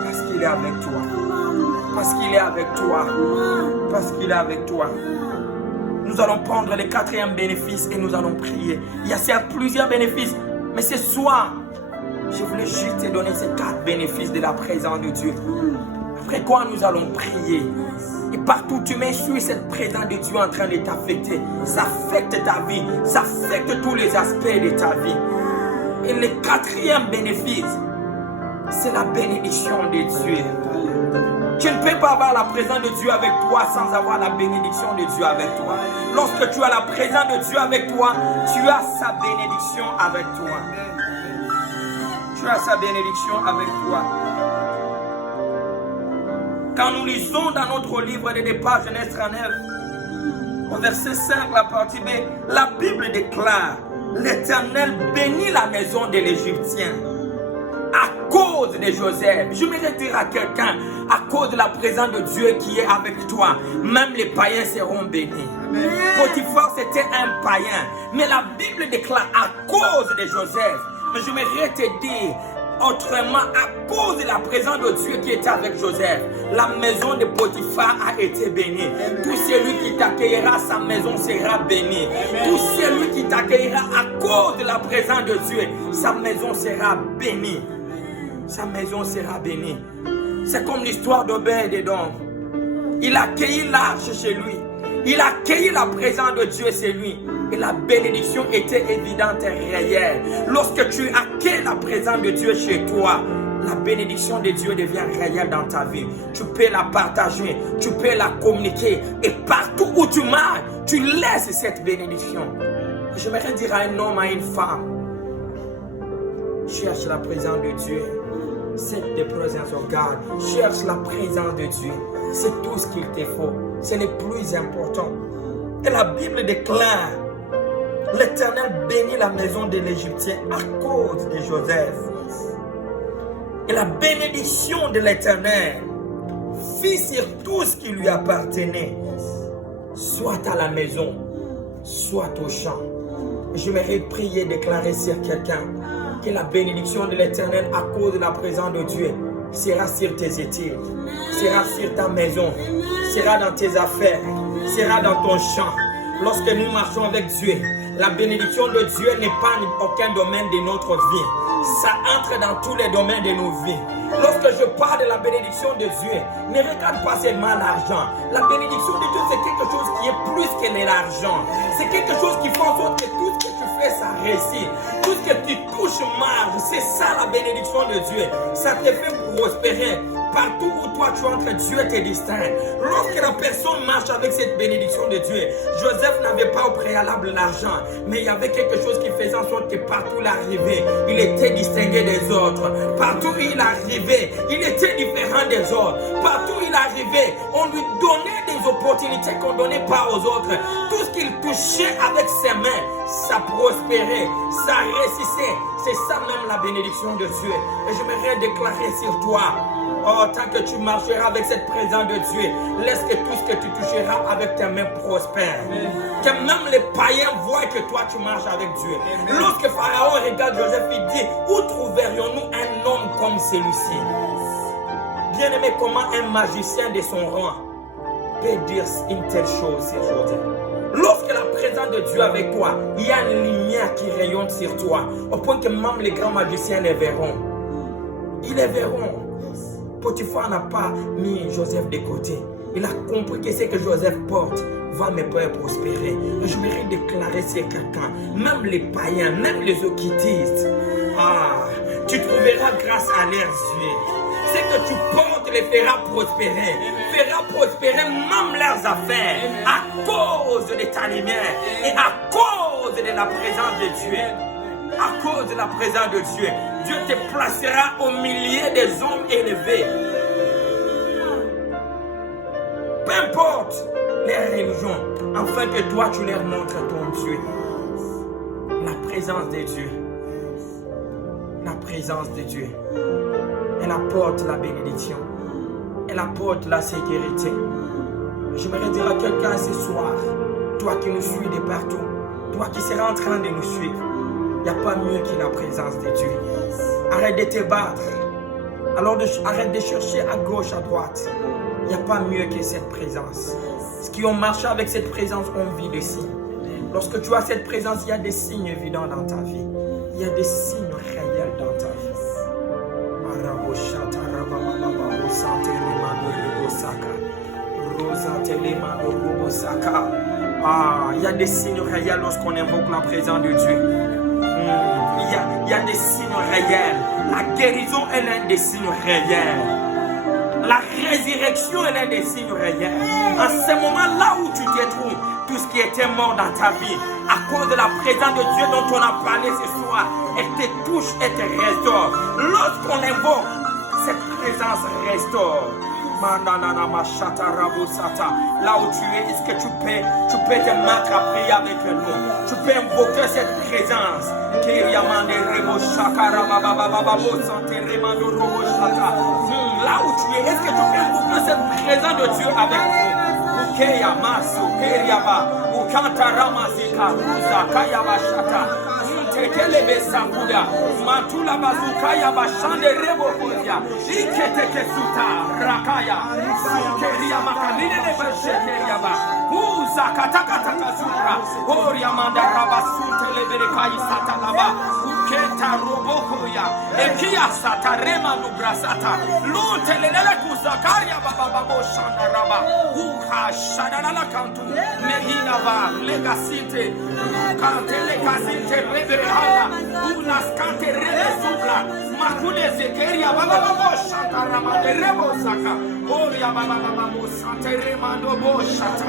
Parce qu'il est avec toi. Parce qu'il est avec toi. Parce qu'il est avec toi. Nous allons prendre le 4e bénéfice et nous allons prier. Il y a certes plusieurs bénéfices, mais ce soir, je voulais juste te donner ces 4 bénéfices de la présence de Dieu. Après quoi, nous allons prier. Et partout tu mets sur cette présence de Dieu en train de t'affecter. Ça affecte ta vie. Ça affecte tous les aspects de ta vie. Et le 4e bénéfice, c'est la bénédiction de Dieu. Tu ne peux pas avoir la présence de Dieu avec toi sans avoir la bénédiction de Dieu avec toi. Lorsque tu as la présence de Dieu avec toi, tu as sa bénédiction avec toi. Tu as sa bénédiction avec toi. Quand nous lisons dans notre livre de départ, Genèse 39, Au verset 5, la partie B, la Bible déclare, l'Éternel bénit la maison de l'Égyptien à cause de Joseph. Je voudrais dire à quelqu'un, à cause de la présence de Dieu qui est avec toi, même les païens seront bénis. Potiphar, c'était un païen, mais la Bible déclare à cause de Joseph. Mais je voudrais te dire, autrement, à cause de la présence de Dieu qui était avec Joseph, la maison de Potiphar a été bénie. Tout celui qui t'accueillera, sa maison sera bénie. Tout celui qui t'accueillera à cause de la présence de Dieu, sa maison sera bénie. Sa maison sera bénie. C'est comme l'histoire d'Obed-Édom. Il a accueilli l'arche chez lui. Il a accueilli la présence de Dieu chez lui. Et la bénédiction était évidente et réelle. Lorsque tu accueilles la présence de Dieu chez toi, la bénédiction de Dieu devient réelle dans ta vie. Tu peux la partager, tu peux la communiquer. Et partout où tu marches, tu laisses cette bénédiction. J'aimerais dire à un homme, à une femme, cherche la présence de Dieu. Set the presence of God. Cherche la présence de Dieu. C'est tout ce qu'il te faut. Ce n'est plus important. Et la Bible déclare, l'Éternel bénit la maison de l'Égyptien à cause de Joseph. Et la bénédiction de l'Éternel fit sur tout ce qui lui appartenait, soit à la maison, soit au champ. Je m'aimerais prier, déclarer sur quelqu'un que la bénédiction de l'Éternel à cause de la présence de Dieu sera sur tes études, sera sur ta maison, sera dans tes affaires, sera dans ton champ. Lorsque nous marchons avec Dieu, la bénédiction de Dieu n'est pas dans aucun domaine de notre vie. Ça entre dans tous les domaines de nos vies. Lorsque je parle de la bénédiction de Dieu, ne regarde pas seulement l'argent. La bénédiction de Dieu, c'est quelque chose qui est plus que l'argent. C'est quelque chose qui fait en sorte que tout ce que tu fais, ça réussit. Tout ce que tu touches marche. C'est ça la bénédiction de Dieu. Ça te fait prospérer. Partout où toi tu entres, Dieu te distingue. Lorsque la personne marche avec cette bénédiction de Dieu, Joseph n'avait pas au préalable l'argent, mais il y avait quelque chose qui faisait en sorte que partout il arrivait, il était distingué des autres. Partout où il arrivait, il était différent des autres. Partout où il arrivait, on lui donnait des opportunités qu'on ne donnait pas aux autres. Tout ce qu'il touchait avec ses mains, ça prospérait, ça réussissait. C'est ça même la bénédiction de Dieu. Et je voudrais déclarer sur toi, oh, tant que tu marcheras avec cette présence de Dieu, laisse que tout ce que tu toucheras avec tes mains prospère. Que même les païens voient que toi tu marches avec Dieu. Lorsque Pharaon regarde Joseph, il dit, où trouverions-nous un homme comme celui-ci? Bien aimé, comment un magicien de son rang peut dire une telle chose sur Joseph? Lorsque la présence de Dieu est avec toi, il y a une lumière qui rayonne sur toi, au point que même les grands magiciens les verront. Ils les verront. Potiphar n'a pas mis Joseph de côté. Il a compris que ce que Joseph porte va me faire prospérer. Je voudrais déclarer sur quelqu'un, même les païens, même les occultistes, tu trouveras grâce à leurs yeux. Ce que tu portes les fera prospérer même leurs affaires à cause de ta lumière et à cause de la présence de Dieu. À cause de la présence de Dieu, Dieu te placera au milieu des hommes élevés. Peu importe les religions, afin que toi tu leur montres ton Dieu. La présence de Dieu. La présence de Dieu. Elle apporte la bénédiction. Elle apporte la sécurité. J'aimerais dire à quelqu'un ce soir, toi qui nous suis de partout, toi qui seras en train de nous suivre, il n'y a pas mieux que la présence de Dieu. Arrête de te battre. Alors arrête de chercher à gauche, à droite. Il n'y a pas mieux que cette présence. Ceux qui ont marché avec cette présence ont vu des signes. Lorsque tu as cette présence, il y a des signes évidents dans ta vie. Il y a des signes réels dans ta vie. Il y a des signes réels lorsqu'on invoque la présence de Dieu. Il y a des signes réels. La guérison est l'un des signes réels. La résurrection est l'un des signes réels. En ce moment-là où tu te trouves, tout ce qui était mort dans ta vie, à cause de la présence de Dieu dont on a parlé ce soir, elle te touche et te restaure. Lorsqu'on invoque, cette présence restaure. Là où tu es, est-ce que tu peux te mettre à prier avec nous? Tu peux invoquer cette présence. Là où tu es, est-ce que tu peux invoquer cette présence de Dieu avec nous? Ukeya masu, keriaba, ukanta ramazika, uzakaya bashata. Tekelebe sakuda, matula bazukaya bashande rebo kozia, iketeke suta, rakaya, sukeria makanine nebe shekeria ba, uzakatakataka sutra, oria manda rabasunte leberekai satalaba, uketa robokoya, ekia sata rema nubrasata, lute lelele kuzakaria bababo shanda raba, uha shadana kantu, mehina ba, legasite, kante legasite rebere. Una scante rebe supla, makune zekeria baba baba shata ramande rebo saka, oria baba baba bo sante remando bo shata,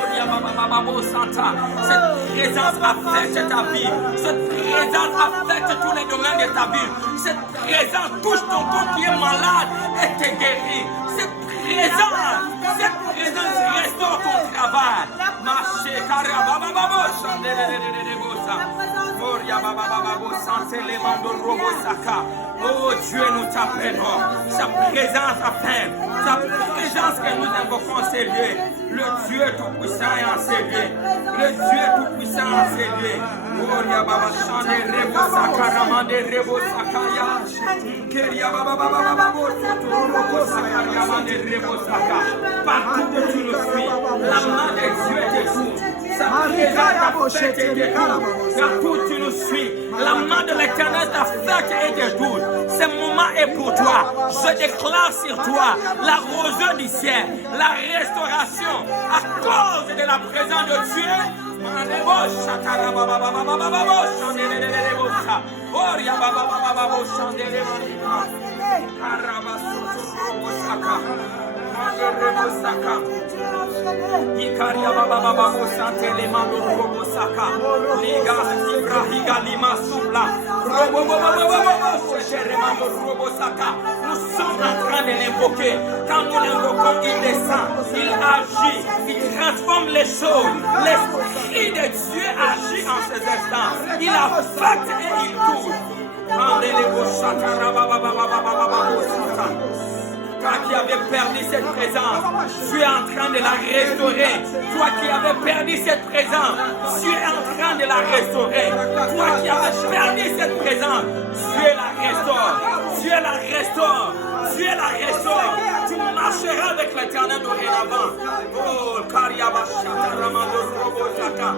oria baba baba bo santa. Cette présence affecte ta vie, cette présence affecte tous les domaines de ta vie, cette présence touche ton corps qui est malade et te guérit, cette présence restaure ton travail, marche caria baba baba shande rebo saka. Oh Dieu, nous t'appelons. Sa présence afin, sa présence que nous invoquons, c'est lui. Le Dieu tout-puissant est en ces lieux. Le Dieu tout-puissant en ces lieux. Oh Yababa Chande Rebo Saka Ramande Rebo Sakaya. Keria Baba Baba Baba Robo Saka Ramande Rebo Saka. Partout où tu nous suis, la main de Dieu te touche. Sa présence affecte et te touche. Partout tu nous suis, la main de l'Éternel t'affecte et te touche. Ce moment est pour toi. Je déclare sur toi la roseur du ciel, la restauration à cause de la présence de Dieu. Ikaria baba baba sante le mando robo saka liga sibra higa lima subla robo baba baba chere mando robo saka. Nous sommes en train de l'invoquer. Quand nous l'invoquons, il descend, il agit, il transforme les choses. L'esprit de Dieu agit en ces instants. Il affecte et il touche. Toi qui avais perdu cette présence, tu es en train de la restaurer. Toi qui avais perdu cette présence, tu es en train de la restaurer. Toi qui avais perdu cette présence, Dieu la restaure. Dieu la restaure. Dieu la restaure. Tu marcheras avec l'Éternel dorénavant. Oh, Kariabashata Ramando Robo Saka.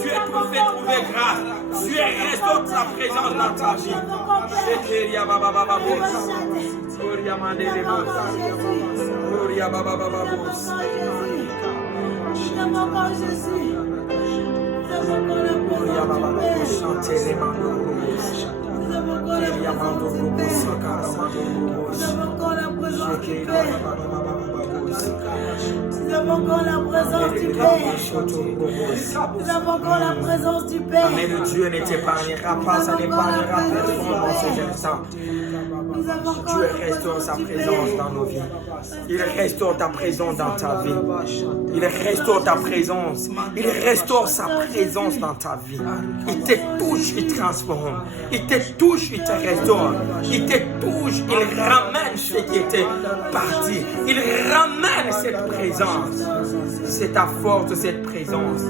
Dieu te fait trouver grâce. Dieu restaure sa présence dans ta vie. Shekeria Baba Baba Bos. Gloria Mandele Bos. Gloria Baba Baba Bos. Gloria Baba Baba Bos. Chantez les Mando Robos. Gloria Mando Robos. Saka Ramando Robos. Nous avons encore la présence du Père. Nous avons encore la présence du Père. Mais le Dieu ne t'épargnera pas, ça n'épargnera personne dans ces instants. Dieu restaure sa présence dans nos vies. Il restaure ta présence dans ta vie. Il restaure ta présence. Il restaure sa présence dans ta vie. Il te touche, il transforme. Il te touche, il te restaure. Il te touche, il ramène ce qui était parti. Il ramène cette présence. C'est ta force, cette présence.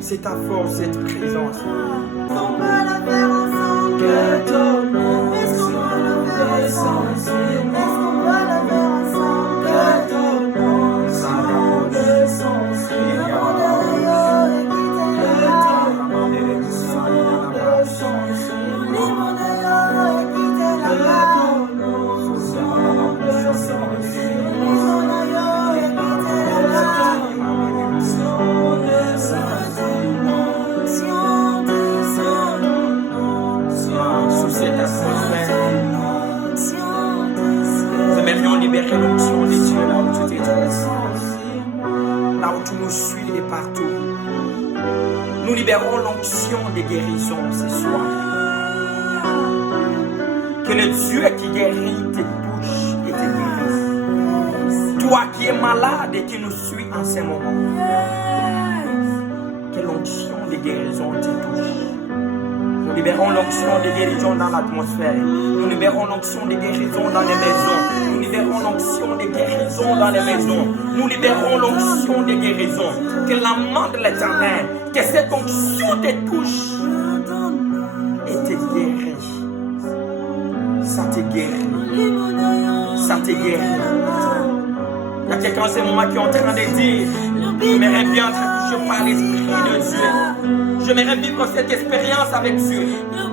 C'est ta force, cette présence. On va la faire ensemble. Que ton nom descende sur nous. Est-ce qu'on va la faire ensemble? Que ton nom descende sur nous. Libérer l'onction des dieux là où tu t'es trouvé. Là où tu nous suis et partout. Nous libérons l'onction des guérisons ce soir. Que le Dieu qui guérit te touche et te guérisse. Toi qui es malade et qui nous suis en ce moment, que l'onction de guérison te touche. Nous libérons l'onction de guérison dans l'atmosphère. Nous libérons l'onction de guérison dans les maisons. Nous libérons l'onction de guérison dans les maisons. Nous libérons l'onction de guérison. Que la main de l'Éternel, que cette onction te touche et te guérit. Ça te guérit. Ça te guérit. Il y a quelqu'un en ce moment qui est en train de dire: j'aimerais bien être touché par l'Esprit de Dieu. J'aimerais vivre cette expérience avec Dieu.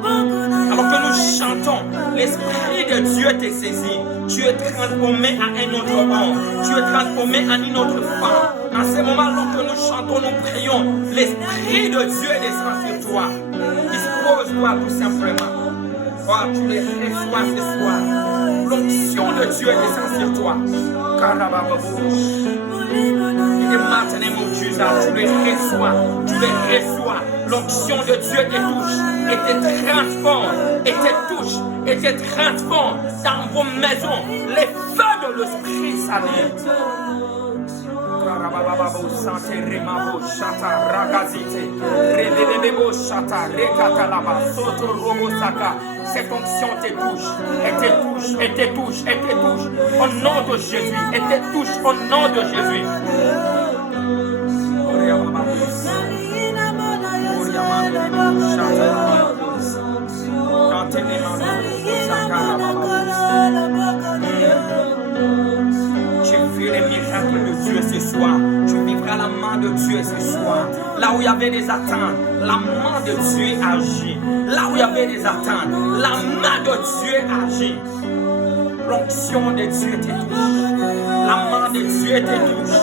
Alors que nous chantons, l'Esprit de Dieu t'est saisi. Tu es transformé en un autre homme. Tu es transformé en une autre femme. En ce moment, lorsque nous chantons, nous prions, l'Esprit de Dieu descend sur toi. Dispose-toi tout simplement. Oh, tu les reçois ce soir. L'onction de Dieu descend sur toi. In the mighty name of Jesus, tu les reçois. Tu les reçois. L'onction de Dieu te touche et te transforme, et te touche et te transforme dans vos maisons. Les feux de l'Esprit s'allument. Cette onction te touche, et te touche, et te touche, et te touche au nom de Jésus, et te touche au nom de Jésus. Tu vis les miracles de Dieu ce soir. Tu vivras la main de Dieu ce soir. Là où il y avait des attentes, la main de Dieu agit. Là où il y avait des attentes, la main de Dieu agit. L'onction de Dieu te touche. La main de Dieu te touche.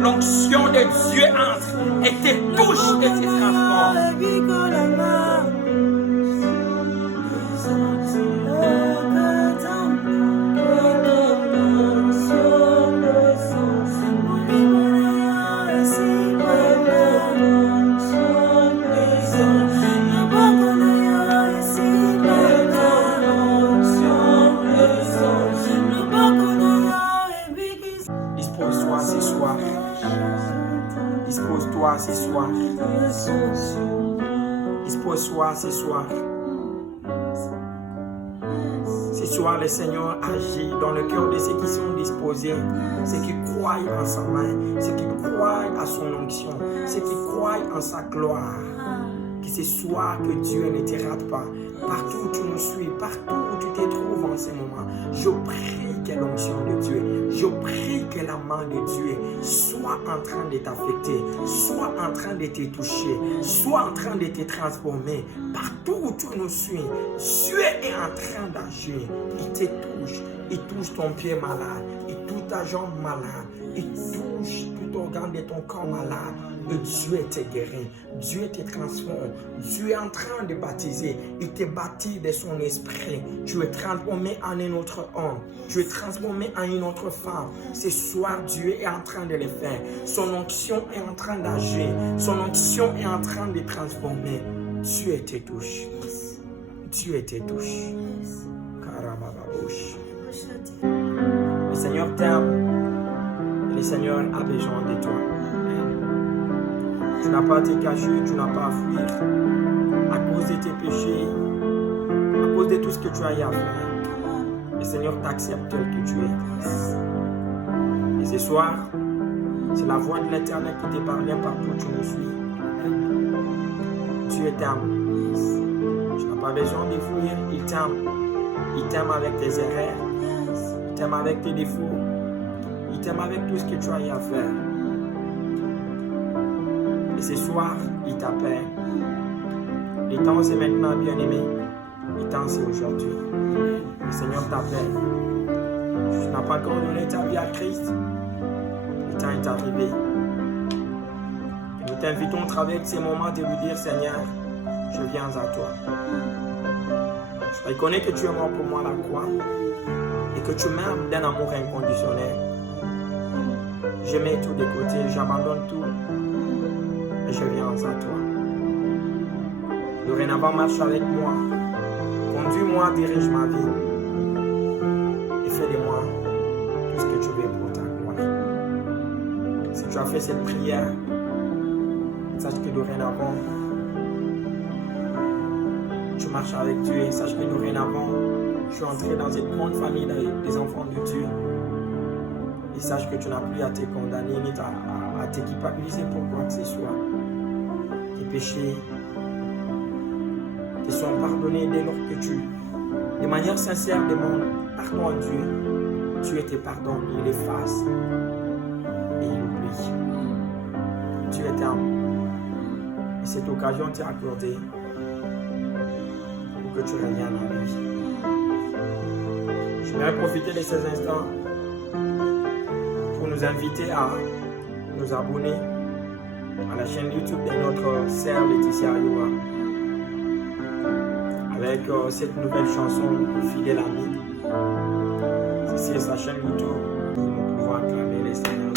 L'onction de Dieu entre et te touche et te transforme. Dispose-toi ce soir. Dispose-toi ce soir. Ce soir, le Seigneur agit dans le cœur de ceux qui sont disposés, ceux qui croient en sa main, ceux qui croient à son onction, ceux qui croient en sa gloire. Que ce soir, que Dieu ne te rate pas. Partout où tu nous suis, partout où tu te trouves en ce moment, je prie que l'onction de Dieu, je prie que la main de Dieu soit en train de t'affecter, soit en train de te toucher, soit en train de te transformer. Partout où tu nous suis, Dieu est en train d'agir. Il te touche, il touche ton pied malade, il touche ta jambe malade, il touche tout organe de ton corps malade. Et Dieu te guérit, Dieu te transforme, Dieu est en train de baptiser, il te baptise de son esprit, tu es transformé en un autre homme, tu es transformé en une autre femme. Ce soir, Dieu est en train de le faire, son onction est en train d'agir, son onction est en train de transformer. Dieu te touche, Dieu te touche. Le Seigneur t'aime, le Seigneur a besoin de toi. Tu n'as pas à te cacher, tu n'as pas à fuir à cause de tes péchés, à cause de tout ce que tu as eu à faire. Le Seigneur t'accepte tel que tu es. Et ce soir, c'est la voix de l'Éternel qui te parvient partout où tu nous suis. Dieu t'aime. Tu n'as pas besoin de fuir, il t'aime. Il t'aime avec tes erreurs, il t'aime avec tes défauts, il t'aime avec tout ce que tu as eu à faire. Et ce soir, il t'appelle. Le temps c'est maintenant, bien-aimé. Le temps c'est aujourd'hui. Le Seigneur t'appelle. Tu n'as pas encore donné ta vie à Christ. Le temps est arrivé. Et nous t'invitons à travers ces moments de lui dire: Seigneur, je viens à toi. Je reconnais que tu es mort pour moi à la croix et que tu m'aimes d'un amour inconditionnel. Je mets tout de côté, j'abandonne tout. Et je viens à toi. Dorénavant, marche avec moi. Conduis-moi, dirige ma vie. Et fais de moi tout ce que tu veux pour ta gloire. tu as fait cette prière, sache que dorénavant, tu marches avec Dieu et sache que dorénavant, tu es entré dans une grande famille des enfants de Dieu. Et sache que tu n'as plus à te condamner ni à te culpabiliser pour quoi que ce soit. Tes péchés te sont pardonnés dès lors que tu, de manière sincère, demandes pardon à Dieu. Dieu te pardonne, il efface et il oublie. Dieu t'aime. Et cette occasion t'est accordée pour que tu reviennes à la vie. Je vais profiter de ces instants pour nous inviter à nous abonner à la chaîne YouTube de notre sœur Laetitia Ayowa avec cette nouvelle chanson Fidèle Ami. C'est sa chaîne YouTube où nous pouvons acclamer les Seigneurs.